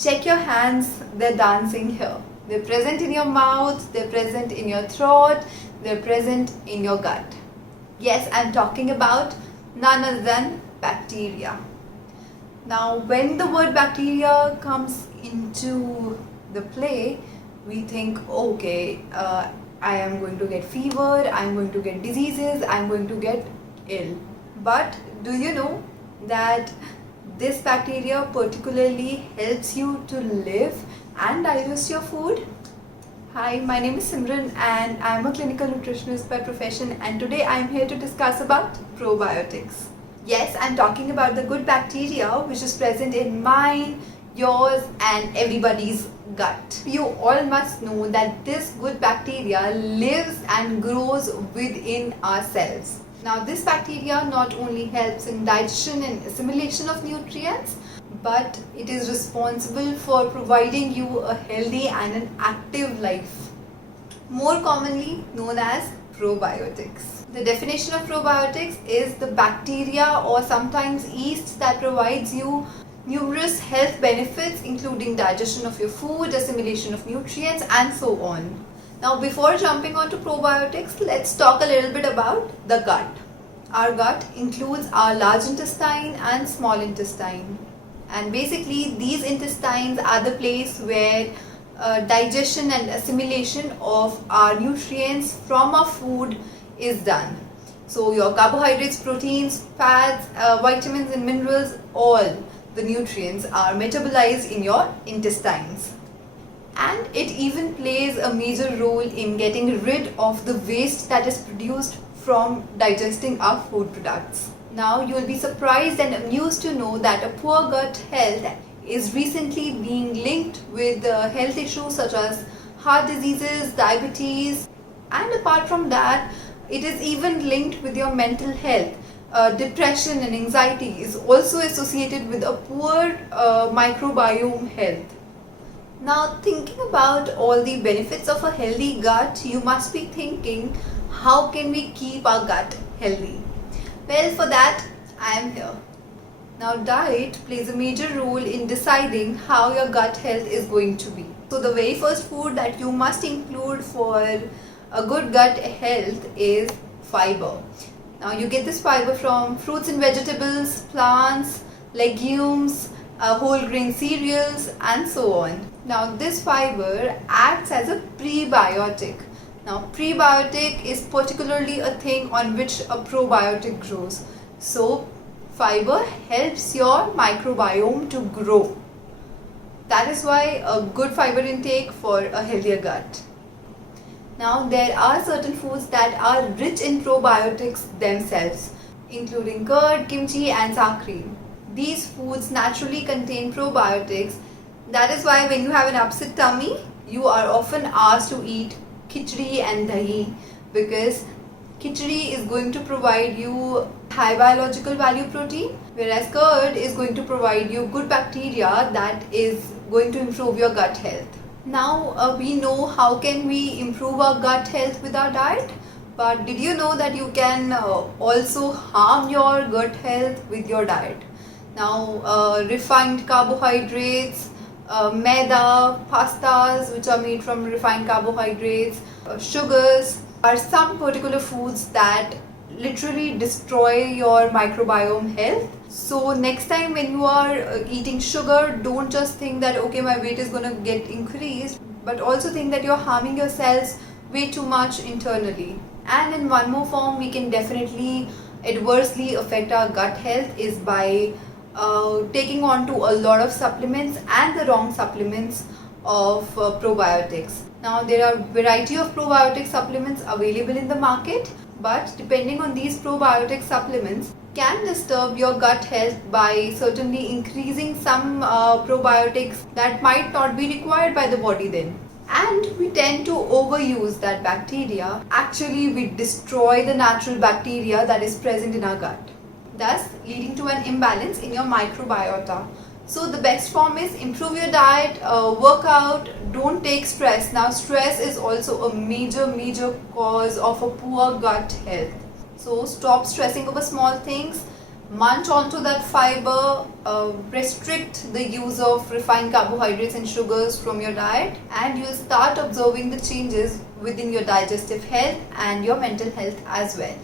Check your hands, they're dancing here. They're present in your mouth, they're present in your throat, they're present in your gut. Yes, I'm talking about none other than bacteria. Now, when the word bacteria comes into the play, we think, okay, I am going to get fever, I'm going to get diseases, I'm going to get ill. But do you know that this bacteria particularly helps you to live and digest your food? Hi, my name is Simran and I am a clinical nutritionist by profession, and today I am here to discuss about probiotics. Yes, I'm talking about the good bacteria which is present in mine, yours and everybody's gut. You all must know that this good bacteria lives and grows within our cells. Now this bacteria not only helps in digestion and assimilation of nutrients, but it is responsible for providing you a healthy and an active life, more commonly known as probiotics. The definition of probiotics is the bacteria or sometimes yeast that provides you numerous health benefits, including digestion of your food, assimilation of nutrients and so on. Now before jumping on to probiotics, let's talk a little bit about the gut. Our gut includes our large intestine and small intestine, and basically these intestines are the place where digestion and assimilation of our nutrients from our food is done. So your carbohydrates, proteins, fats, vitamins and minerals, all the nutrients are metabolized in your intestines. And it even plays a major role in getting rid of the waste that is produced from digesting our food products. Now you will be surprised and amused to know that a poor gut health is recently being linked with health issues such as heart diseases, diabetes, and apart from that, it is even linked with your mental health. Depression and anxiety is also associated with a poor microbiome health. Now, thinking about all the benefits of a healthy gut, you must be thinking, how can we keep our gut healthy? Well, for that, I am here. Now, diet plays a major role in deciding how your gut health is going to be. So, the very first food that you must include for a good gut health is fiber. Now, you get this fiber from fruits and vegetables, plants, legumes, whole grain cereals and so on. Now this fiber acts as a prebiotic. Now prebiotic is particularly a thing on which a probiotic grows. So fiber helps your microbiome to grow. That is why a good fiber intake for a healthier gut. Now there are certain foods that are rich in probiotics themselves, including curd, kimchi and sour cream. These foods naturally contain probiotics. That is why when you have an upset tummy, you are often asked to eat khichdi and dahi, because khichdi is going to provide you high biological value protein, whereas curd is going to provide you good bacteria that is going to improve your gut health. Now we know how can we improve our gut health with our diet, but did you know that you can also harm your gut health with your diet? Now refined carbohydrates, maida, pastas which are made from refined carbohydrates, sugars are some particular foods that literally destroy your microbiome health. So next time when you are eating sugar, don't just think that okay, my weight is going to get increased, but also think that you're harming yourselves way too much internally. And in one more form, we can definitely adversely affect our gut health is by taking on to a lot of supplements and the wrong supplements of probiotics. Now there are variety of probiotic supplements available in the market, but depending on these probiotic supplements can disturb your gut health by certainly increasing some probiotics that might not be required by the body then. And we tend to overuse that bacteria. Actually, we destroy the natural bacteria that is present in our gut, thus leading to an imbalance in your microbiota. So the best form is improve your diet, work out, don't take stress. Now stress is also a major cause of a poor gut health. So stop stressing over small things, munch onto that fiber, restrict the use of refined carbohydrates and sugars from your diet, and you'll start observing the changes within your digestive health and your mental health as well.